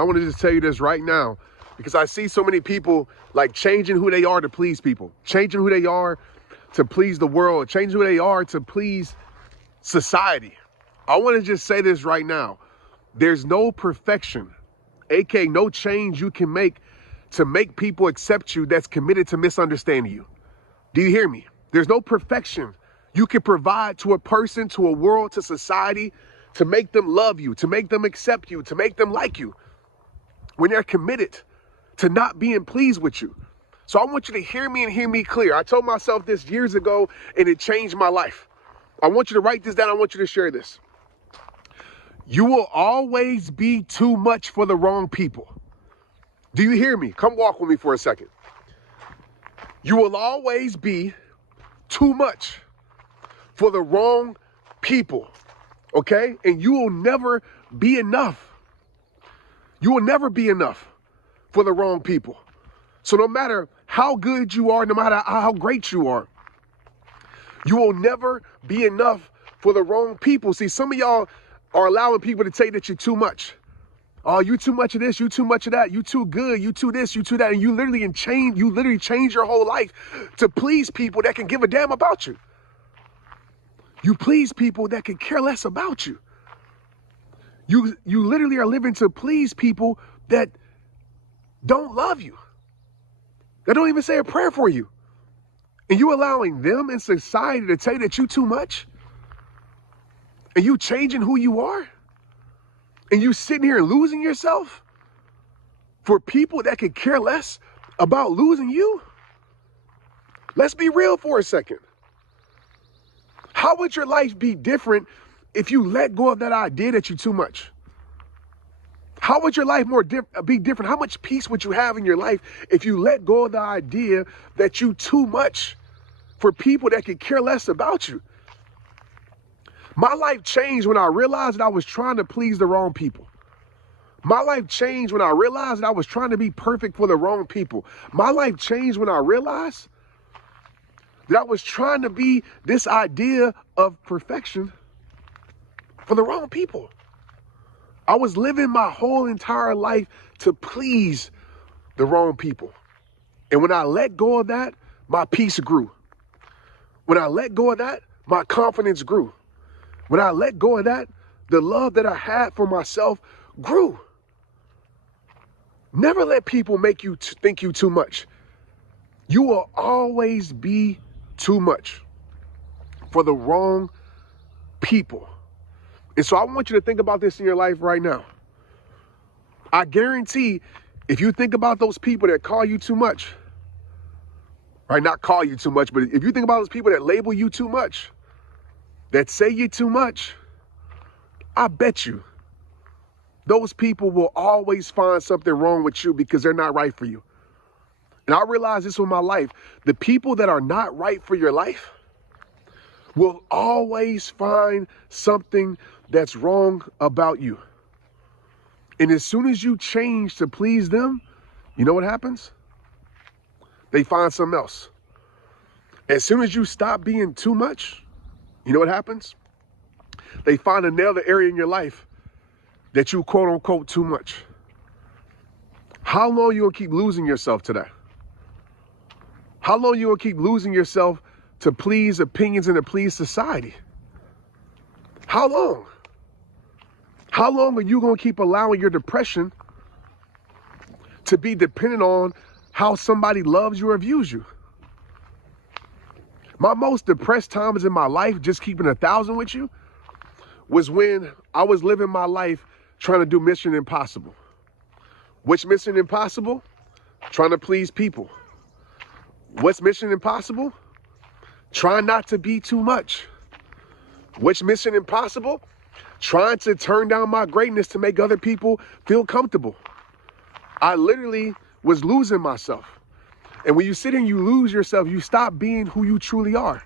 I want to just tell you this right now, because I see so many people like changing who they are to please people, changing who they are to please the world, changing who they are to please society. I want to just say this right now. There's no perfection, aka no change you can make to make people accept you that's committed to misunderstanding you. Do you hear me? There's no perfection you can provide to a person, to a world, to society, to make them love you, to make them accept you, to make them like you, when they're committed to not being pleased with you. So I want you to hear me and hear me clear. I told myself this years ago and it changed my life. I want you to write this down. I want you to share this. You will always be too much for the wrong people. Do you hear me? Come walk with me for a second. You will always be too much for the wrong people, okay? And you will never be enough. You will never be enough for the wrong people. So no matter how good you are, no matter how great you are, you will never be enough for the wrong people. See, some of y'all are allowing people to say that you're too much. Oh, you too much of this, you too much of that, you too good, you too this, you too that. And you literally change your whole life to please people that can give a damn about you. You please people that can care less about you. You literally are living to please people that don't love you, that don't even say a prayer for you. And you allowing them in society to tell you that you too much? And you changing who you are? And you sitting here and losing yourself for people that could care less about losing you? Let's be real for a second. How would your life be different if you let go of that idea that you're too much? How would your life be different? How much peace would you have in your life if you let go of the idea that you too much for people that could care less about you? My life changed when I realized that I was trying to please the wrong people. My life changed when I realized that I was trying to be perfect for the wrong people. My life changed when I realized that I was trying to be this idea of perfection for the wrong people. I was living my whole entire life to please the wrong people. And when I let go of that, my peace grew. When I let go of that, my confidence grew. When I let go of that, the love that I had for myself grew. Never let people make you think you too much. You will always be too much for the wrong people. And so I want you to think about this in your life right now. I guarantee if you think about those people that call you too much, right? Not call you too much, but if you think about those people that label you too much, that say you too much, I bet you those people will always find something wrong with you because they're not right for you. And I realized this with my life. The people that are not right for your life will always find something that's wrong about you. And as soon as you change to please them, you know what happens? They find something else. As soon as you stop being too much, you know what happens? They find another area in your life that you quote unquote too much. How long you gonna keep losing yourself to that? How long you gonna keep losing yourself to please opinions and to please society? How long? How long are you gonna keep allowing your depression to be dependent on how somebody loves you or views you? My most depressed times in my life, just keeping 1,000 with you, was when I was living my life trying to do Mission Impossible. Which Mission Impossible? Trying to please people. What's Mission Impossible? Trying not to be too much. Which Mission Impossible? Trying to turn down my greatness to make other people feel comfortable. I literally was losing myself. And when you sit and you lose yourself, you stop being who you truly are.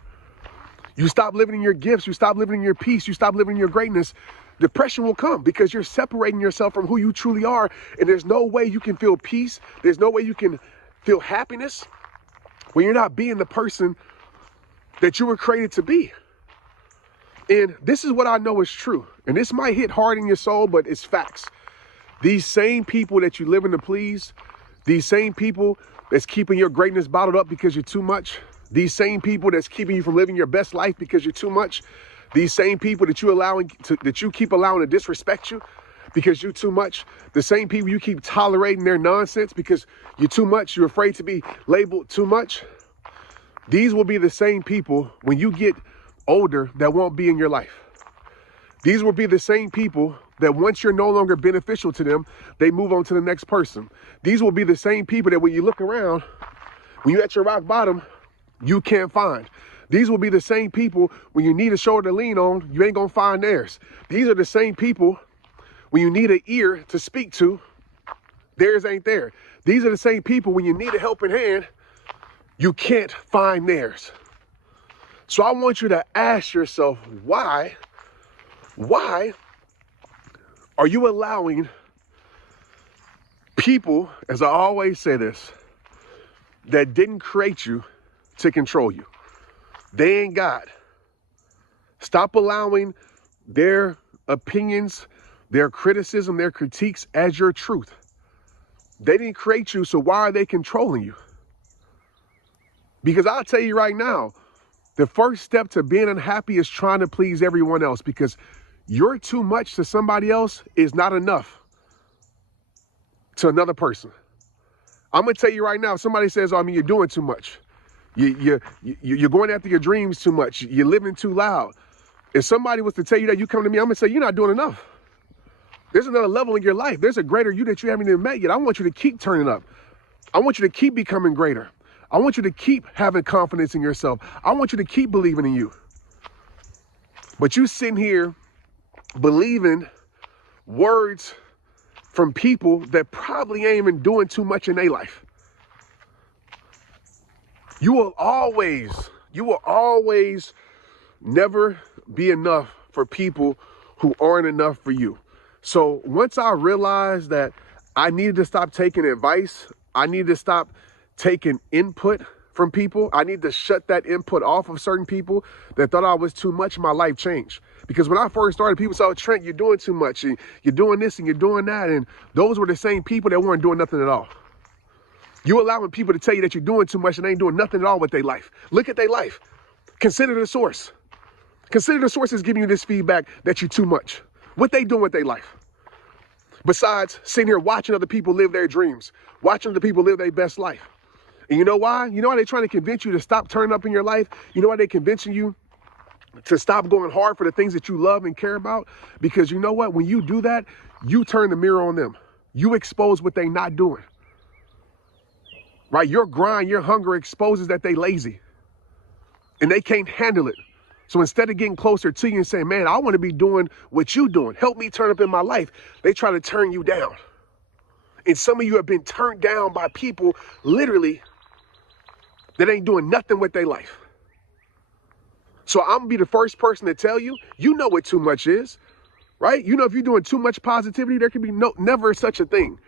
You stop living in your gifts. You stop living in your peace. You stop living in your greatness. Depression will come because you're separating yourself from who you truly are. And there's no way you can feel peace. There's no way you can feel happiness when you're not being the person that you were created to be. And this is what I know is true. And this might hit hard in your soul, but it's facts. These same people that you live in to please, these same people that's keeping your greatness bottled up because you're too much, these same people that's keeping you from living your best life because you're too much, these same people that you keep allowing to disrespect you because you're too much, the same people you keep tolerating their nonsense because you're too much, you're afraid to be labeled too much. These will be the same people when you get older that won't be in your life. These will be the same people that once you're no longer beneficial to them, they move on to the next person. These will be the same people that when you look around, when you're at your rock bottom, you can't find. These will be the same people when you need a shoulder to lean on, you ain't gonna find theirs. These are the same people when you need an ear to speak to, theirs ain't there. These are the same people when you need a helping hand, you can't find theirs. So I want you to ask yourself, why are you allowing people, as I always say this, that didn't create you to control you? They ain't God. Stop allowing their opinions, their criticism, their critiques as your truth. They didn't create you, so why are they controlling you? Because I'll tell you right now, the first step to being unhappy is trying to please everyone else, because you're too much to somebody else is not enough to another person. I'm going to tell you right now, if somebody says, oh, I mean, you're doing too much. You're going after your dreams too much. You're living too loud. If somebody was to tell you that, you come to me, I'm going to say, you're not doing enough. There's another level in your life. There's a greater you that you haven't even met yet. I want you to keep turning up. I want you to keep becoming greater. I want you to keep having confidence in yourself. I want you to keep believing in you. But you sitting here believing words from people that probably ain't even doing too much in their life. You will always never be enough for people who aren't enough for you. So once I realized that I needed to stop taking advice, I needed to stop taking input from people, I need to shut that input off of certain people that thought I was too much, my life changed. Because when I first started, people said, oh, Trent, you're doing too much, and you're doing this and you're doing that. And those were the same people that weren't doing nothing at all. You allowing people to tell you that you're doing too much and they ain't doing nothing at all with their life. Look at their life. Consider the source. Consider the source is giving you this feedback that you're too much. What they doing with their life? Besides sitting here watching other people live their dreams, watching other people live their best life. And you know why? You know why they're trying to convince you to stop turning up in your life? You know why they're convincing you to stop going hard for the things that you love and care about? Because you know what? When you do that, you turn the mirror on them. You expose what they're not doing. Right? Your grind, your hunger exposes that they lazy and they can't handle it. So instead of getting closer to you and saying, man, I want to be doing what you're doing, help me turn up in my life, they try to turn you down. And some of you have been turned down by people literally that ain't doing nothing with their life. So I'm gonna be the first person to tell you, you know what too much is, right? You know, if you're doing too much positivity, there can be never such a thing.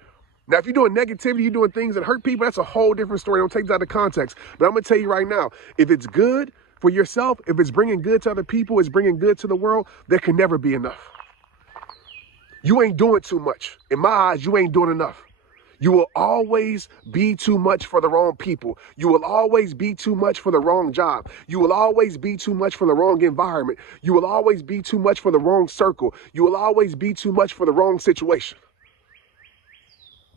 Now, if you're doing negativity, you're doing things that hurt people, that's a whole different story. Don't take that out of context. But I'm gonna tell you right now, if it's good for yourself, if it's bringing good to other people, it's bringing good to the world, there can never be enough. You ain't doing too much. In my eyes, you ain't doing enough. You will always be too much for the wrong people. You will always be too much for the wrong job. You will always be too much for the wrong environment. You will always be too much for the wrong circle. You will always be too much for the wrong situation.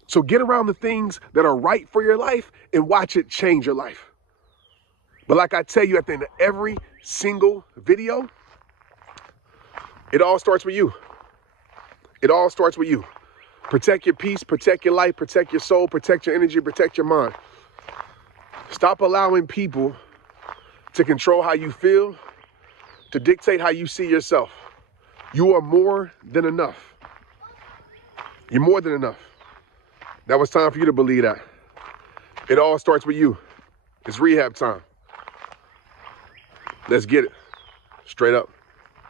So get around the things that are right for your life and watch it change your life. But like I tell you at the end of every single video, it all starts with you. It all starts with you. Protect your peace, protect your life, protect your soul, protect your energy, protect your mind. Stop allowing people to control how you feel, to dictate how you see yourself. You are more than enough. You're more than enough. That was time for you to believe that. It all starts with you. It's rehab time. Let's get it. Straight up.